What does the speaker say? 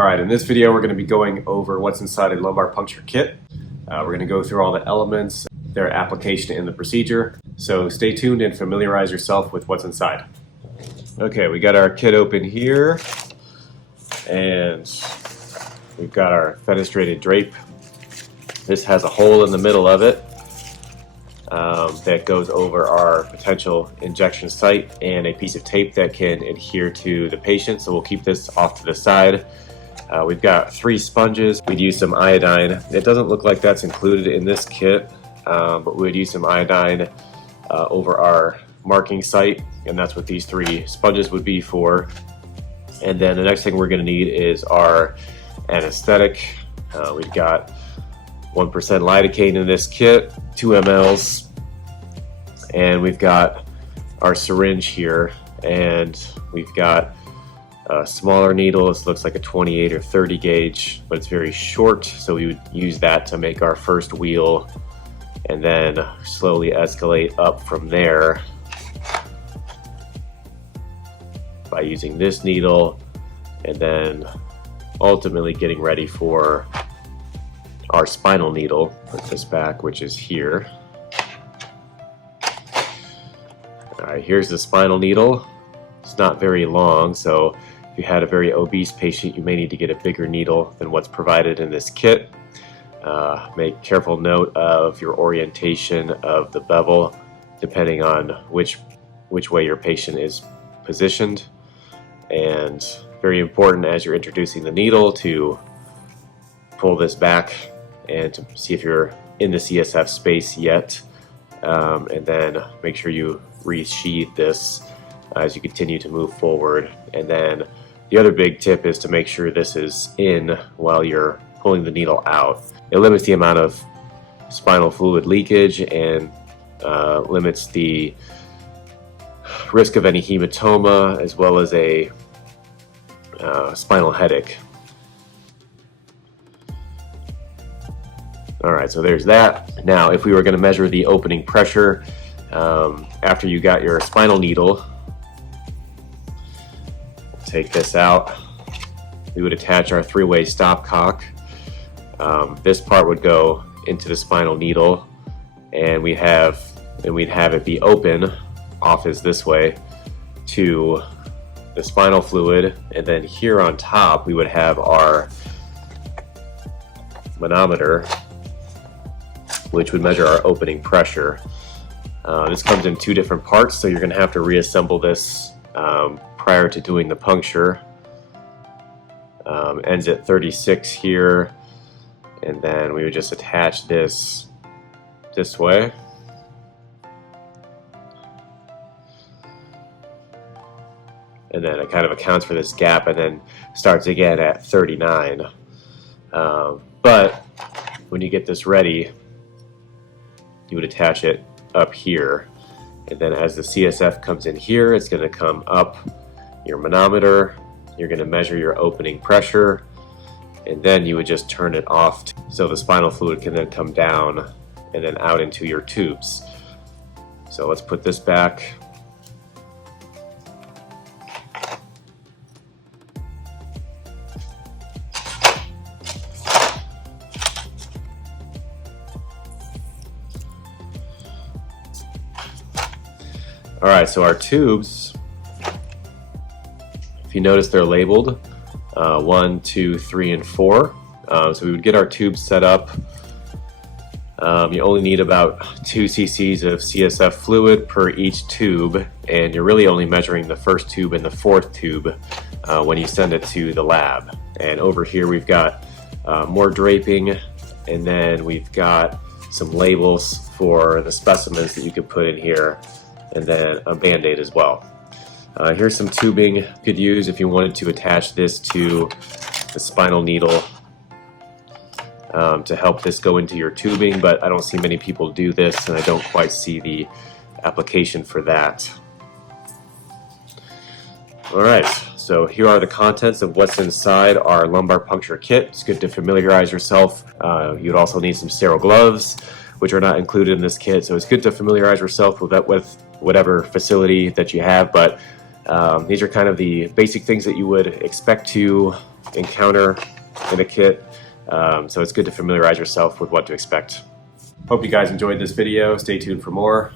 Alright, in this video we're going to be going over what's inside a lumbar puncture kit. We're going to go through all the elements, their application in the procedure. So stay tuned and familiarize yourself with what's inside. Okay, we got our kit open here, and we've got our fenestrated drape. This has a hole in the middle of it that goes over our potential injection site, and a piece of tape that can adhere to the patient, so we'll keep this off to the side. We've got 3 sponges. We'd use some iodine. It doesn't look like that's included in this kit, but we'd use some iodine over our marking site, and that's what these 3 sponges would be for. And then the next thing we're going to need is our anesthetic. We've got 1% lidocaine in this kit, 2 mLs, and we've got our syringe here, and we've got a smaller needle. This looks like a 28 or 30 gauge, but it's very short, so we would use that to make our first wheel and then slowly escalate up from there by using this needle, and then ultimately getting ready for our spinal needle. Put this back, which is here. Alright, here's the spinal needle. It's not very long, so if you had a very obese patient, you may need to get a bigger needle than what's provided in this kit. Make careful note of your orientation of the bevel, depending on which way your patient is positioned. And very important as you're introducing the needle to pull this back and to see if you're in the CSF space yet. And then make sure you resheath this as you continue to move forward. And then the other big tip is to make sure this is in while you're pulling the needle out. It limits the amount of spinal fluid leakage and limits the risk of any hematoma, as well as a spinal headache. Alright, so there's that. Now, if we were going to measure the opening pressure after you got your spinal needle, take this out. We would attach our 3-way stopcock. This part would go into the spinal needle, and we'd have it be open off as this way to the spinal fluid, and then here on top we would have our manometer, which would measure our opening pressure. This comes in 2 different parts, so you're going to have to reassemble this prior to doing the puncture. Ends at 36 here, and then we would just attach this way. And then it kind of accounts for this gap, and then starts again at 39. But when you get this ready, you would attach it up here, and then as the CSF comes in here, it's going to come up your manometer. You're going to measure your opening pressure, and then you would just turn it off so the spinal fluid can then come down and then out into your tubes. So let's put this back. Alright, so our tubes, if you notice, they're labeled 1, 2, 3, and 4. So we would get our tubes set up. You only need about 2 cc's of CSF fluid per each tube, and you're really only measuring the first tube and the 4th tube when you send it to the lab. And over here we've got more draping, and then we've got some labels for the specimens that you could put in here, and then a band-aid as well. Here's some tubing you could use if you wanted to attach this to the spinal needle to help this go into your tubing, but I don't see many people do this, and I don't quite see the application for that. Alright, so here are the contents of what's inside our lumbar puncture kit. It's good to familiarize yourself. You'd also need some sterile gloves, which are not included in this kit, so it's good to familiarize yourself with that, with whatever facility that you have, but These are kind of the basic things that you would expect to encounter in a kit, so it's good to familiarize yourself with what to expect. Hope you guys enjoyed this video. Stay tuned for more.